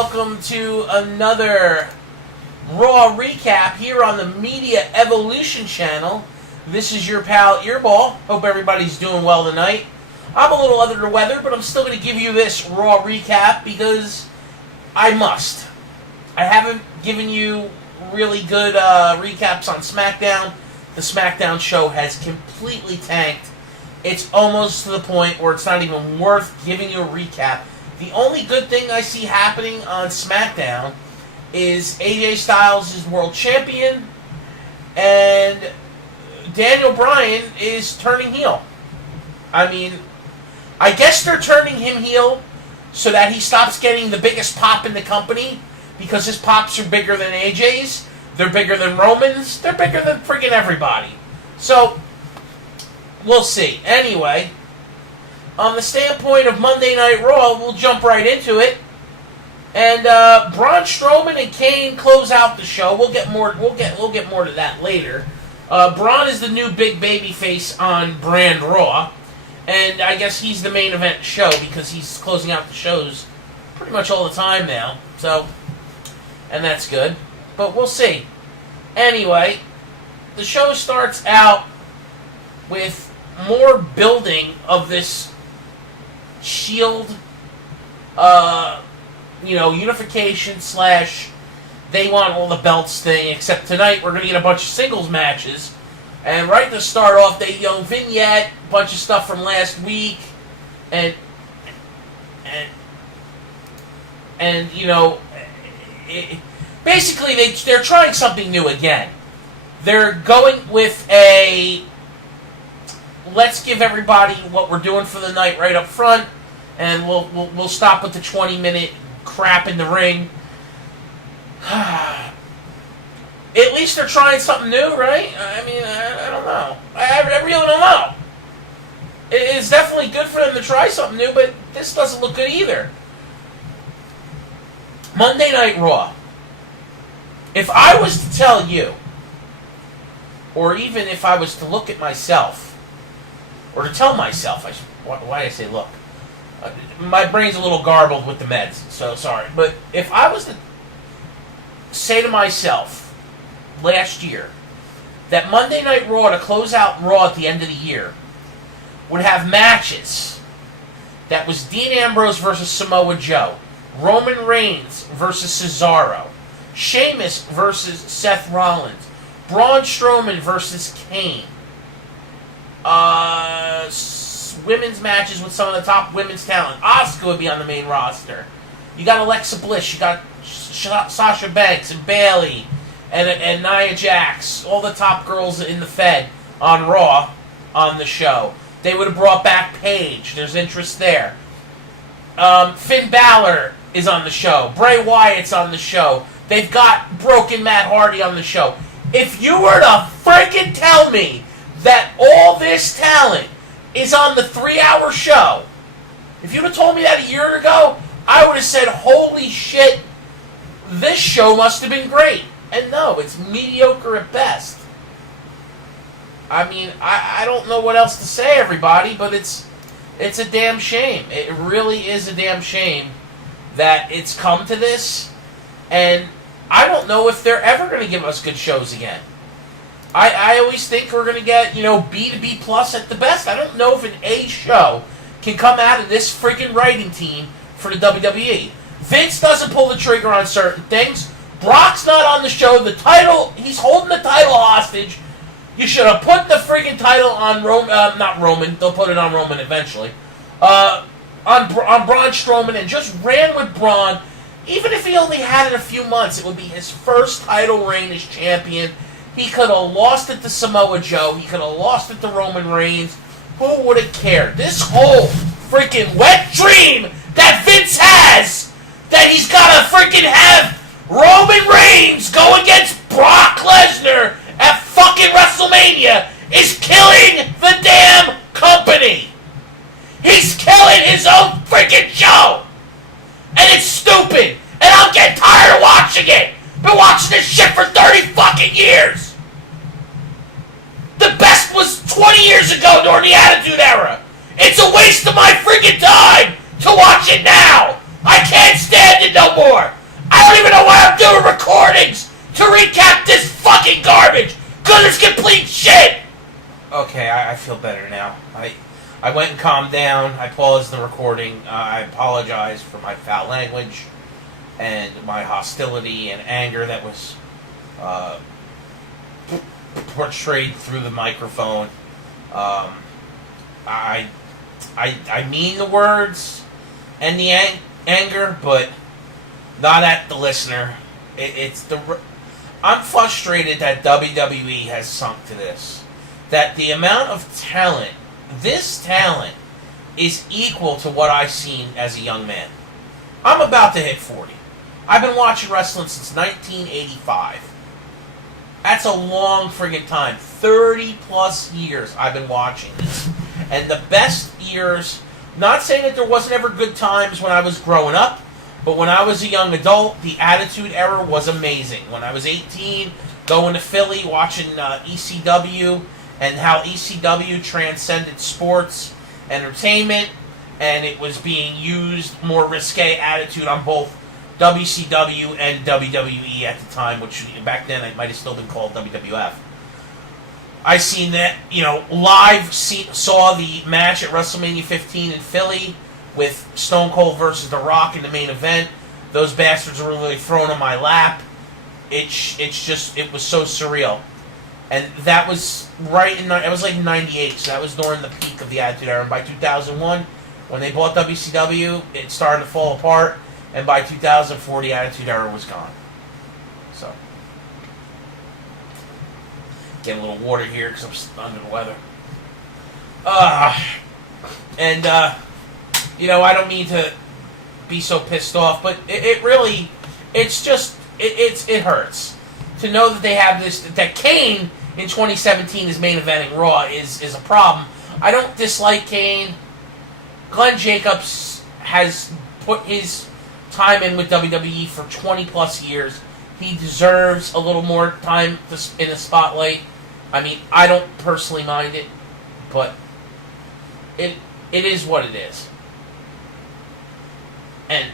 welcome to another Raw Recap here on the Media Evolution channel. This is your pal Eirbal. Hope everybody's doing well tonight. I'm a little under the weather, but I'm still going to give you this Raw Recap because I must. I haven't given you really good recaps on SmackDown. The SmackDown show has completely tanked. It's almost to the point where it's not even worth giving you a recap. The only good thing I see happening on SmackDown is AJ Styles is world champion, and Daniel Bryan is turning heel. I mean, I guess they're turning him heel so that he stops getting the biggest pop in the company, because his pops are bigger than AJ's, they're bigger than Roman's, they're bigger than friggin' everybody. So, we'll see. Anyway, on the standpoint of Monday Night Raw, we'll jump right into it. And Braun Strowman and Kane close out the show. We'll get more to that later. Braun is the new big baby face on Brand Raw, and I guess he's the main event show because he's closing out the shows pretty much all the time now. So, and that's good. But we'll see. Anyway, the show starts out with more building of this Shield, unification / they want all the belts thing, except tonight we're going to get a bunch of singles matches. And right to start off, they vignette, a bunch of stuff from last week, and basically they're trying something new again. They're going with a let's give everybody what we're doing for the night right up front, and we'll stop with the 20-minute crap in the ring. At least they're trying something new, right? I mean, I don't know. I really don't know. It's definitely good for them to try something new, but this doesn't look good either. Monday Night Raw. If I was to tell you, or even if I was to look at myself, or to tell myself, why did I say look? My brain's a little garbled with the meds, so sorry. But if I was to say to myself last year that Monday Night Raw, to close out Raw at the end of the year, would have matches that was Dean Ambrose versus Samoa Joe, Roman Reigns versus Cesaro, Sheamus versus Seth Rollins, Braun Strowman versus Kane, women's matches with some of the top women's talent. Asuka would be on the main roster. You got Alexa Bliss, you got Sasha Banks and Bayley and Nia Jax, all the top girls in the Fed on Raw on the show. They would have brought back Paige. There's interest there. Finn Balor is on the show. Bray Wyatt's on the show. They've got Broken Matt Hardy on the show. If you were to freaking tell me that all this talent is on the 3-hour show, if you'd have told me that a year ago, I would have said, holy shit, this show must have been great. And no, it's mediocre at best. I mean, I don't know what else to say, everybody, but it's a damn shame. It really is a damn shame that it's come to this, and I don't know if they're ever going to give us good shows again. I always think we're going to get, B to B plus at the best. I don't know if an A show can come out of this freaking writing team for the WWE. Vince doesn't pull the trigger on certain things. Brock's not on the show. The title, he's holding the title hostage. You should have put the freaking title on not Roman. They'll put it on Roman eventually. On Braun Strowman, and just ran with Braun. Even if he only had it a few months, it would be his first title reign as champion. He could have lost it to Samoa Joe. He could have lost it to Roman Reigns. Who would have cared? This whole freaking wet dream that Vince has, that he's got to freaking have Roman Reigns go against Brock Lesnar at fucking WrestleMania, is killing the damn company. He's killing his own freaking show. And it's stupid. And I'm getting tired of watching it. Been watching this shit for 30 fucking years. The best was 20 years ago during the Attitude Era. It's a waste of my freaking time to watch it now. I can't stand it no more. feel better now. I went and calmed down. I paused the recording. I apologize for my foul language and my hostility and anger that was portrayed through the microphone. I mean the words and the anger, but not at the listener. I'm frustrated that WWE has sunk to this. That the amount of talent, this talent, is equal to what I've seen as a young man. I'm about to hit 40. I've been watching wrestling since 1985. That's a long friggin' time. 30 plus years I've been watching this. And the best years, not saying that there wasn't ever good times when I was growing up, but when I was a young adult, the Attitude Era was amazing. When I was 18, going to Philly, watching ECW, and how ECW transcended sports, entertainment, and it was being used more risque attitude on both WCW and WWE at the time, which back then it might have still been called WWF. I seen that, live saw the match at WrestleMania 15 in Philly with Stone Cold versus The Rock in the main event. Those bastards were really thrown on my lap. It was so surreal. And that was it was like 98, so that was during the peak of the Attitude Era. And by 2001, when they bought WCW, it started to fall apart. And by 2004, the Attitude Era was gone. So, get a little water here because I'm under the weather. I don't mean to be so pissed off, but it hurts to know that they have this, that Kane in 2017 is main eventing Raw is a problem. I don't dislike Kane. Glen Jacobs has put his time in with WWE for 20 plus years. He deserves a little more time in the spotlight. I mean, I don't personally mind it, but it is what it is. And,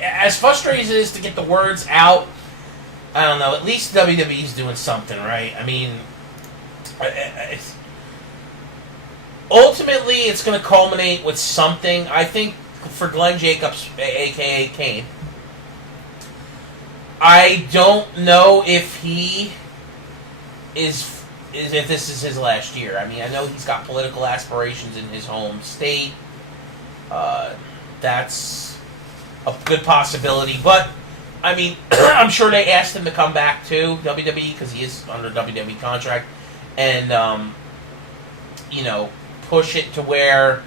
as frustrating as it is to get the words out, I don't know, at least WWE's doing something, right? I mean, ultimately it's going to culminate with something. I think for Glen Jacobs, a.k.a. Kane, I don't know if he if this is his last year. I mean, I know he's got political aspirations in his home state. That's a good possibility. But, I mean, I'm sure they asked him to come back to WWE because he is under WWE contract. And, push it to where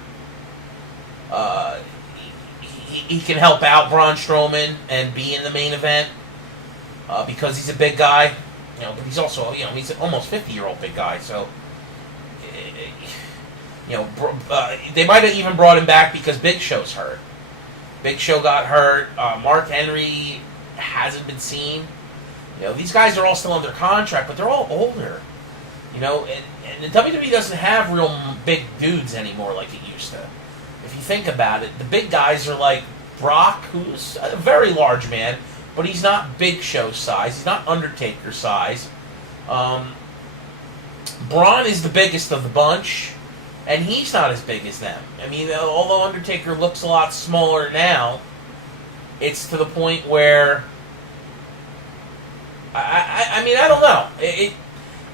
he can help out Braun Strowman and be in the main event because he's a big guy. But he's also, he's an almost 50-year-old big guy. So, they might have even brought him back because Big Show's hurt. Big Show got hurt. Mark Henry hasn't been seen. These guys are all still under contract, but they're all older. And the WWE doesn't have real big dudes anymore like it used to. If you think about it, the big guys are like Brock, who's a very large man, but he's not Big Show size. He's not Undertaker size. Braun is the biggest of the bunch, and he's not as big as them. I mean, although Undertaker looks a lot smaller now, it's to the point where I don't know.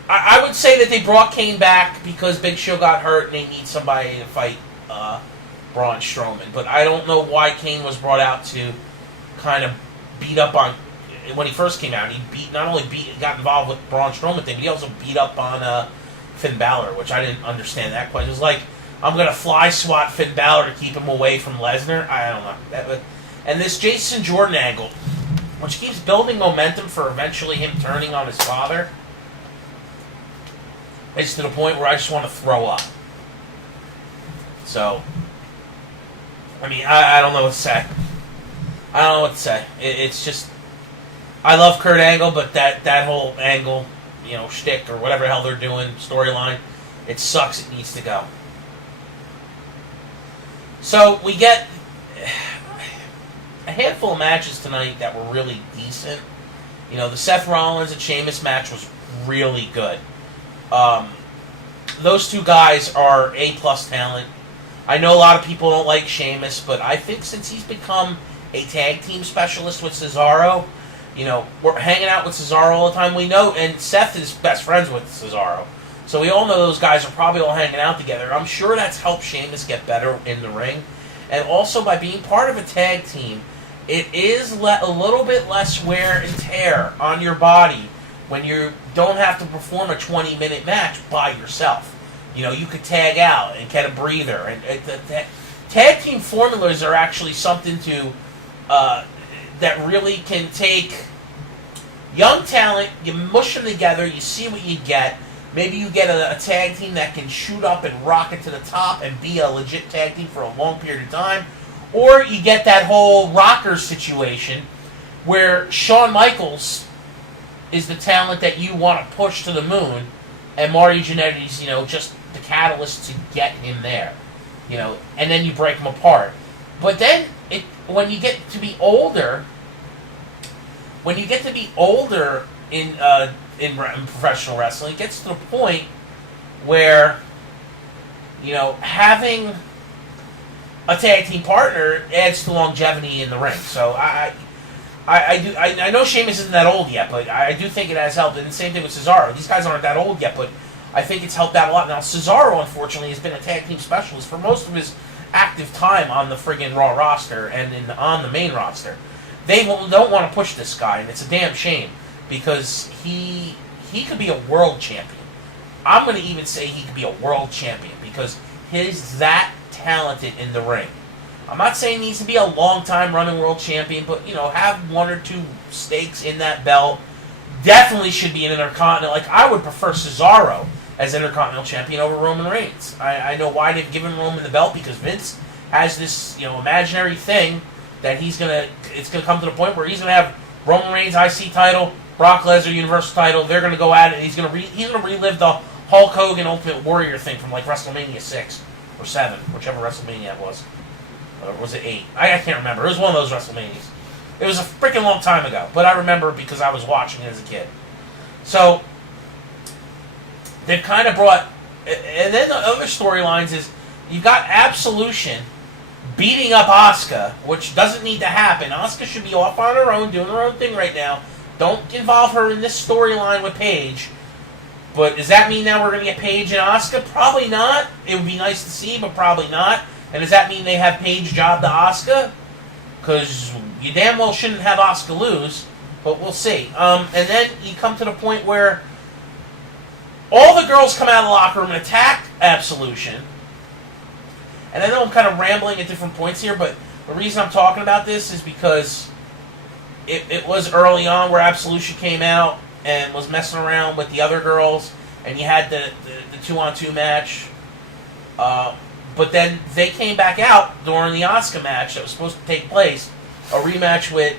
I would say that they brought Kane back because Big Show got hurt and they need somebody to fight Braun Strowman. But I don't know why Kane was brought out to kind of beat up on. When he first came out, he got involved with Braun Strowman thing, but he also beat up on Finn Balor, which I didn't understand that quite. It was like, I'm going to fly swat Finn Balor to keep him away from Lesnar. I don't know. And this Jason Jordan angle, which keeps building momentum for eventually him turning on his father, it's to the point where I just want to throw up. So, I mean, I don't know what to say. I don't know what to say. It's just, I love Kurt Angle, but that whole angle, shtick or whatever the hell they're doing, storyline, it sucks. It needs to go. So we get a handful of matches tonight that were really decent. The Seth Rollins and Sheamus match was really good. Those two guys are A-plus talent. I know a lot of people don't like Sheamus, but I think since he's become a tag team specialist with Cesaro, we're hanging out with Cesaro all the time. We know, and Seth is best friends with Cesaro. So we all know those guys are probably all hanging out together. I'm sure that's helped Sheamus get better in the ring. And also by being part of a tag team, it is a little bit less wear and tear on your body when you don't have to perform a 20-minute match by yourself. You could tag out and get a breather. And tag team formulas are actually something that really can take young talent, you mush them together, you see what you get. Maybe you get a tag team that can shoot up and rocket to the top and be a legit tag team for a long period of time. Or you get that whole rocker situation where Shawn Michaels is the talent that you want to push to the moon, and Marty Jannetty's, just the catalyst to get him there. And then you break them apart. But then, when you get to be older in professional wrestling, it gets to the point where, having a tag team partner adds to longevity in the ring. So I know Sheamus isn't that old yet, but I do think it has helped. And the same thing with Cesaro. These guys aren't that old yet, but I think it's helped out a lot. Now, Cesaro, unfortunately, has been a tag team specialist for most of his active time on the friggin' Raw roster and on the main roster. They don't want to push this guy, and it's a damn shame because he could be a world champion. I'm going to even say he could be a world champion because he's that talented in the ring. I'm not saying he needs to be a long-time running world champion, but, have one or two stakes in that belt. Definitely should be an Intercontinental. Like, I would prefer Cesaro as Intercontinental Champion over Roman Reigns. I know why they've given Roman the belt, because Vince has this, imaginary thing that it's gonna come to the point where he's gonna have Roman Reigns IC title, Brock Lesnar Universal title. They're gonna go at it. And he's gonna relive the Hulk Hogan Ultimate Warrior thing from like WrestleMania 6 or 7, whichever WrestleMania it was. Or was it 8? I can't remember. It was one of those WrestleManias. It was a freaking long time ago, but I remember because I was watching it as a kid. So they've kind of brought, and then the other storylines is you've got Absolution beating up Asuka, which doesn't need to happen. Asuka should be off on her own, doing her own thing right now. Don't involve her in this storyline with Paige. But does that mean now we're going to get Paige and Asuka? Probably not. It would be nice to see, but probably not. And does that mean they have Paige job to Asuka? Because you damn well shouldn't have Asuka lose, but we'll see. And then you come to the point where all the girls come out of the locker room and attack Absolution. And I know I'm kind of rambling at different points here, but the reason I'm talking about this is because it was early on where Absolution came out and was messing around with the other girls, and you had the 2-on-2 match. But then they came back out during the Asuka match that was supposed to take place, a rematch with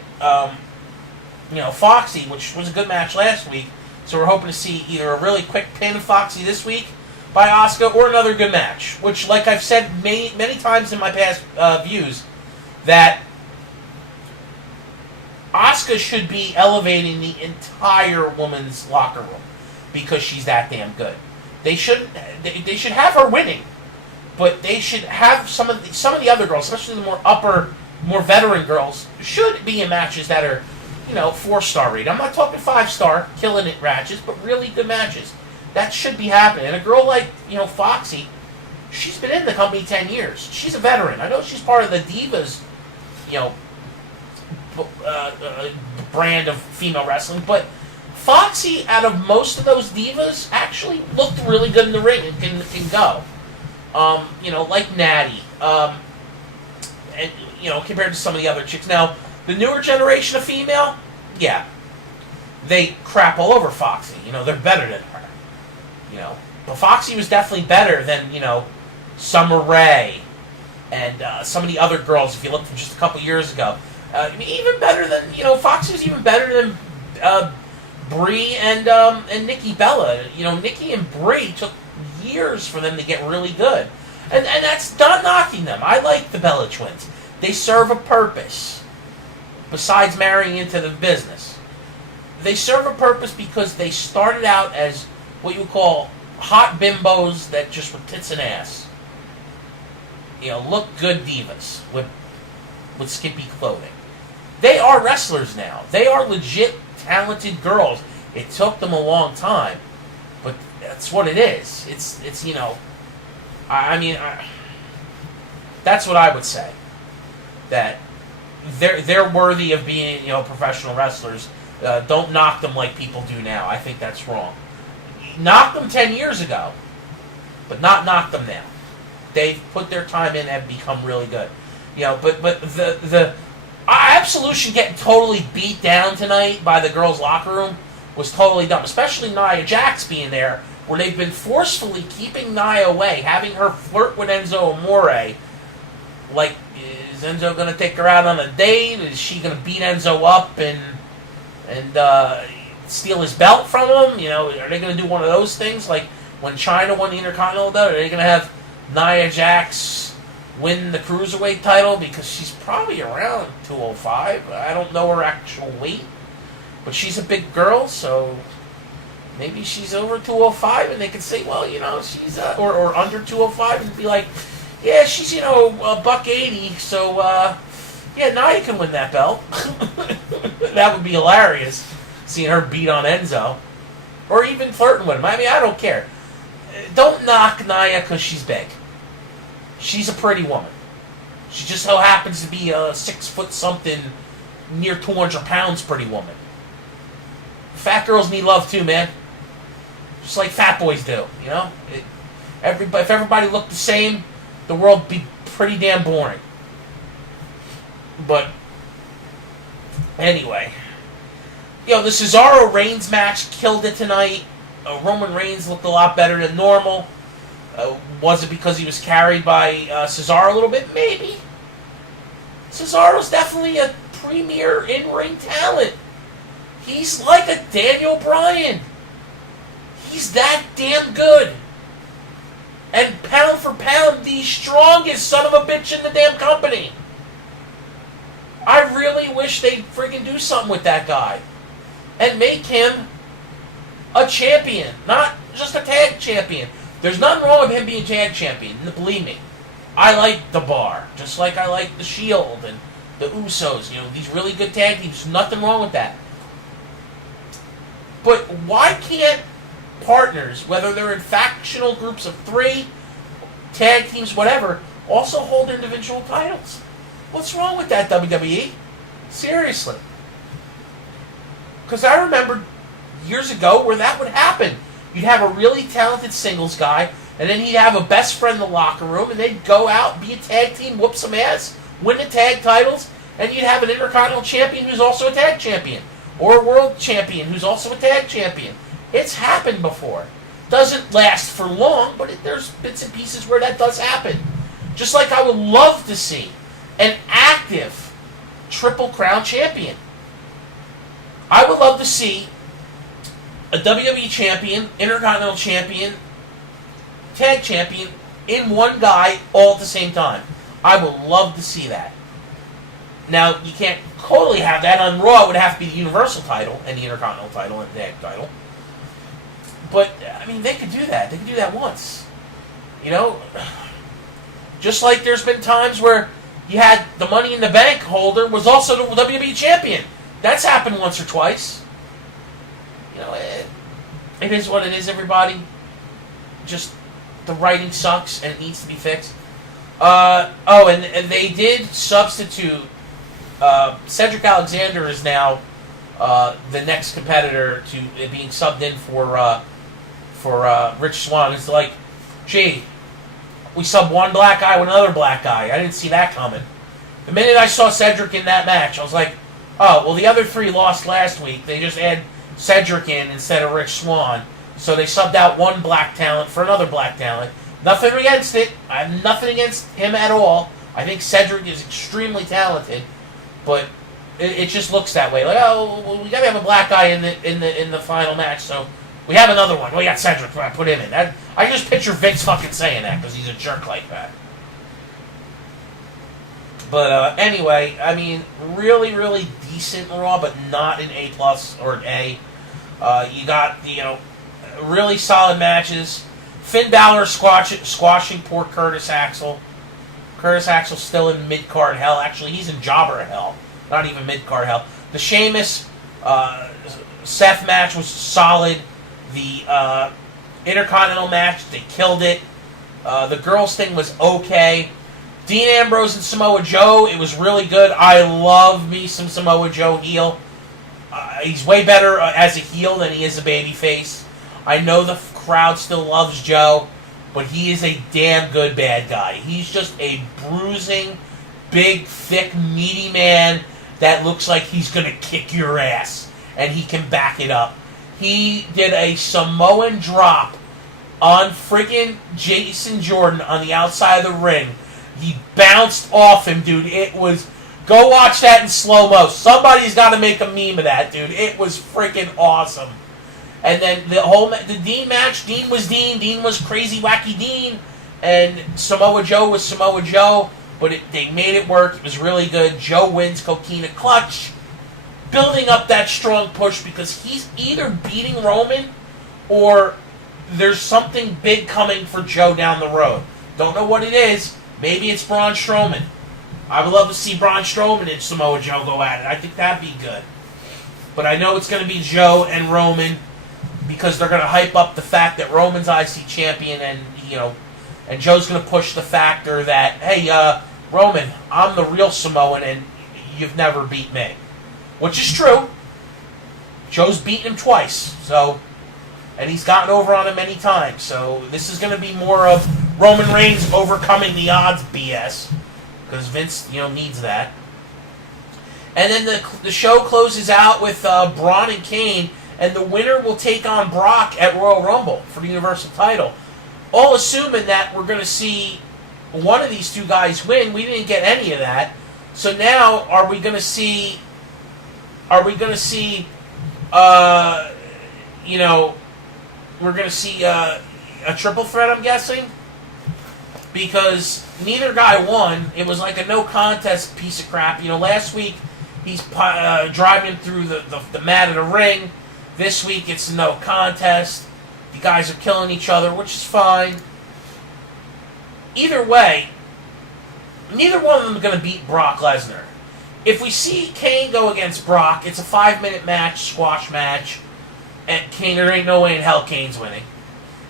Foxy, which was a good match last week. So we're hoping to see either a really quick pin of Foxy this week by Asuka or another good match. Which, like I've said many times in my past views, that Asuka should be elevating the entire women's locker room because she's that damn good. They should have her winning, but they should have some of the other girls, especially the more veteran girls, should be in matches that are 4-star rated. I'm not talking 5-star killing it matches, but really good matches. That should be happening. And a girl like Foxy, she's been in the company 10 years. She's a veteran. I know she's part of the Divas, brand of female wrestling, but Foxy, out of most of those divas, actually looked really good in the ring and can go. Like Natty, and compared to some of the other chicks. Now, the newer generation of female, yeah, they crap all over Foxy. They're better than her. But Foxy was definitely better than Summer Rae and some of the other girls. If you look from just a couple years ago, even better than Foxy was even better than Brie and Nikki Bella. Nikki and Brie took years for them to get really good. And that's not knocking them. I like the Bella twins. They serve a purpose besides marrying into the business. They serve a purpose because they started out as what you would call hot bimbos that just with tits and ass. Look good divas with skimpy clothing. They are wrestlers now. They are legit talented girls. It took them a long time, but that's what it is. It's that's what I would say. That they're worthy of being professional wrestlers. Don't knock them like people do now. I think that's wrong. Knock them 10 years ago, but not knock them now. They've put their time in and become really good. But the Absolution getting totally beat down tonight by the girls' locker room was totally dumb. Especially Nia Jax being there, where they've been forcefully keeping Nia away, having her flirt with Enzo Amore. Like, is Enzo going to take her out on a date? Is she going to beat Enzo up and steal his belt from him? Are they going to do one of those things? Like when Chyna won the Intercontinental belt, are they going to have Nia Jax win the Cruiserweight title? Because she's probably around 205. I don't know her actual weight, but she's a big girl, so maybe she's over 205, and they could say, well, she's or under 205, and be like, yeah, she's a $180, so yeah, Nia can win that belt. That would be hilarious, seeing her beat on Enzo, or even flirting with him. I don't care. Don't knock Nia because she's big. She's a pretty woman. She just so happens to be a 6 foot something, near 200 pounds pretty woman. Fat girls need love too, man. Just like fat boys do, If everybody looked the same, the world would be pretty damn boring. But anyway, the Cesaro Reigns match killed it tonight. Roman Reigns looked a lot better than normal. Was it because he was carried by Cesaro a little bit? Maybe. Cesaro's definitely a premier in-ring talent. He's like a Daniel Bryan. He's that damn good. And pound for pound, the strongest son of a bitch in the damn company. I really wish they'd friggin' do something with that guy. And make him a champion. Not just a tag champion. There's nothing wrong with him being tag champion. Believe me. I like the Bar. Just like I like the Shield and the Usos. These really good tag teams. There's nothing wrong with that. But why can't partners, whether they're in factional groups of 3, tag teams, whatever, also hold individual titles? What's wrong with that, WWE? Seriously. Because I remember years ago where that would happen. You'd have a really talented singles guy, and then he'd have a best friend in the locker room, and they'd go out, be a tag team, whoop some ass, win the tag titles, and you'd have an Intercontinental Champion who's also a tag champion. Or a World Champion who's also a tag champion. It's happened before. Doesn't last for long, but there's bits and pieces where that does happen. Just like I would love to see an active Triple Crown champion. I would love to see a WWE champion, Intercontinental champion, tag champion in one guy all at the same time. I would love to see that. Now, you can't totally have that. On Raw, it would have to be the Universal title and the Intercontinental title and the tag title. But, they could do that. They could do that once. Just like there's been times where you had the Money in the Bank holder was also the WWE champion. That's happened once or twice. It is what it is, everybody. Just the writing sucks and it needs to be fixed. And they did substitute. Cedric Alexander is now the next competitor to being subbed in for Rich Swann. It's like, gee, we subbed one black guy with another black guy. I didn't see that coming. The minute I saw Cedric in that match, I was like, oh, well, the other 3 lost last week. They just add Cedric in instead of Rich Swann. So they subbed out one black talent for another black talent. Nothing against it. I have nothing against him at all. I think Cedric is extremely talented, but it just looks that way. Like, oh, well, we got to have a black guy in the final match, so we have another one. We got Cedric. Put him in. I can just picture Vince fucking saying that because he's a jerk like that. But anyway, really, really decent Raw, but not an A+ or an A. You got really solid matches. Finn Balor squashing poor Curtis Axel. Curtis Axel's still in mid-card hell. Actually, he's in jobber hell. Not even mid-card hell. The Sheamus Seth match was solid. The Intercontinental match, they killed it. The girls thing was okay. Dean Ambrose and Samoa Joe, it was really good. I love me some Samoa Joe heel. He's way better as a heel than he is a babyface. I know the crowd still loves Joe, but he is a damn good bad guy. He's just a bruising, big, thick, meaty man that looks like he's going to kick your ass, and he can back it up. He did a Samoan drop on friggin' Jason Jordan on the outside of the ring. He bounced off him, dude. It was... Go watch that in slow-mo. Somebody's got to make a meme of that, dude. It was freaking awesome. And then the Dean match, Dean was Dean. Dean was crazy, wacky Dean. And Samoa Joe was Samoa Joe. But they made it work. It was really good. Joe wins Coquina Clutch. Building up that strong push because he's either beating Roman or there's something big coming for Joe down the road. Don't know what it is. Maybe it's Braun Strowman. I would love to see Braun Strowman and Samoa Joe go at it. I think that'd be good. But I know it's going to be Joe and Roman because they're going to hype up the fact that Roman's IC champion and Joe's going to push the factor that, hey, Roman, I'm the real Samoan and you've never beat me. Which is true. Joe's beaten him twice. And he's gotten over on him many times. So this is going to be more of Roman Reigns overcoming the odds BS. Because Vince, needs that. And then the show closes out with Braun and Kane, and the winner will take on Brock at Royal Rumble for the Universal title. All assuming that we're going to see one of these two guys win. We didn't get any of that. So now, are we going to see? We're going to see a triple threat, I'm guessing. Because neither guy won. It was like a no contest piece of crap. Last week he's driving through the mat of the ring. This week it's no contest. The guys are killing each other, which is fine. Either way, neither one of them is going to beat Brock Lesnar. If we see Kane go against Brock, it's a 5-minute match, squash match. And there ain't no way in hell Kane's winning.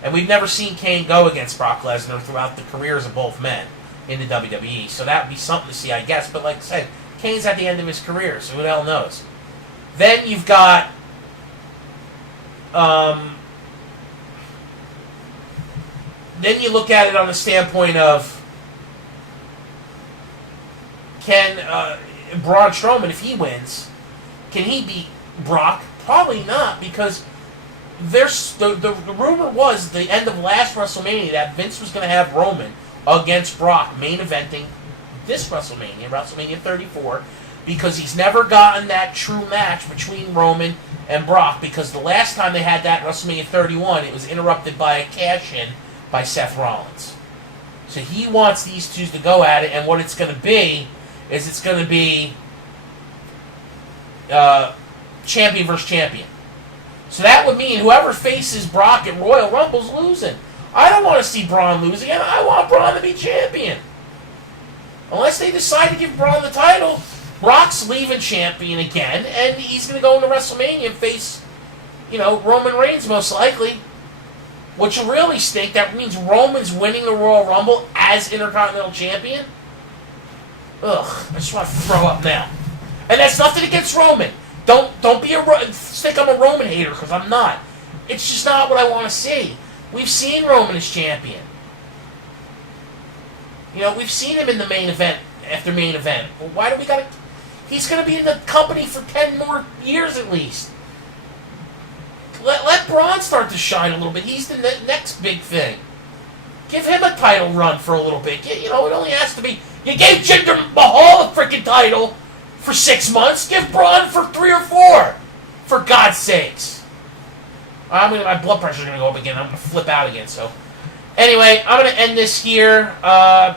And we've never seen Kane go against Brock Lesnar throughout the careers of both men in the WWE. So that would be something to see, I guess. But like I said, Kane's at the end of his career, so who the hell knows? Then you've got... then you look at it on the standpoint of... Can Braun Strowman, if he wins, can he beat Brock? Probably not, because... The rumor was the end of last WrestleMania that Vince was going to have Roman against Brock main eventing this WrestleMania, WrestleMania 34, because he's never gotten that true match between Roman and Brock, because the last time they had that WrestleMania 31, it was interrupted by a cash-in by Seth Rollins. So he wants these two to go at it, and what it's going to be is it's going to be champion versus champion. So that would mean whoever faces Brock at Royal Rumble's losing. I don't want to see Braun lose again. I want Braun to be champion. Unless they decide to give Braun the title, Brock's leaving champion again, and he's going to go into WrestleMania and face, Roman Reigns most likely. Which will really stink. That means Roman's winning the Royal Rumble as Intercontinental Champion. Ugh, I just want to throw up now. And that's nothing against Roman. Don't think I'm a Roman hater, because I'm not. It's just not what I want to see. We've seen Roman as champion. We've seen him in the main event after main event. Well, why do we gotta... He's going to be in the company for 10 more years at least. Let Braun start to shine a little bit. He's the next big thing. Give him a title run for a little bit. It only has to be... You gave Jinder Mahal a freaking title for 6 months. Give Braun for 3 or 4. For God's sakes. My blood pressure's going to go up again. I'm going to flip out again. So, anyway, I'm going to end this here. I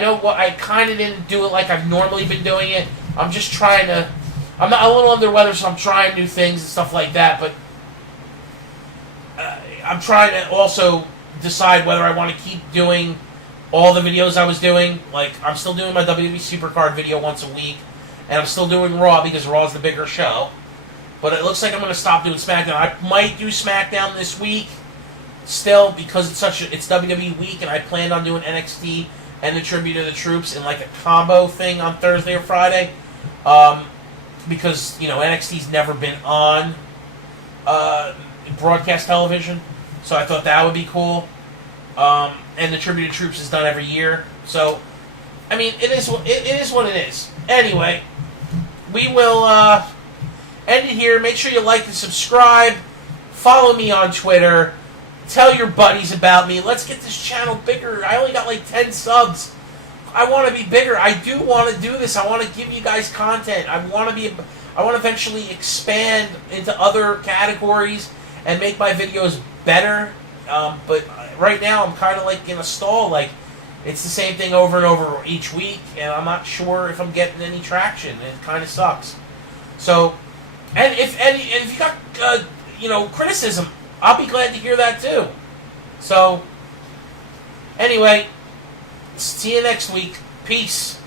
know I kind of didn't do it like I've normally been doing it. I'm just trying to... I'm not a little under the weather, so I'm trying new things and stuff like that. But I'm trying to also decide whether I want to keep doing all the videos I was doing. Like, I'm still doing my WWE Supercard video once a week, and I'm still doing Raw because Raw is the bigger show. But it looks like I'm going to stop doing SmackDown. I might do SmackDown this week still because it's WWE week, and I planned on doing NXT and the Tribute to the Troops in like a combo thing on Thursday or Friday. Because, NXT's never been on broadcast television, so I thought that would be cool. And the Tribute to Troops is done every year. So, I mean, it is what it is. Anyway, we will end it here. Make sure you like and subscribe. Follow me on Twitter. Tell your buddies about me. Let's get this channel bigger. I only got like 10 subs. I want to be bigger. I do want to do this. I want to give you guys content. I want to eventually expand into other categories and make my videos better. But right now I'm kind of like in a stall. Like, it's the same thing over and over each week, and I'm not sure if I'm getting any traction. It kind of sucks. So, and if you got criticism, I'll be glad to hear that too. So, anyway, see you next week. Peace.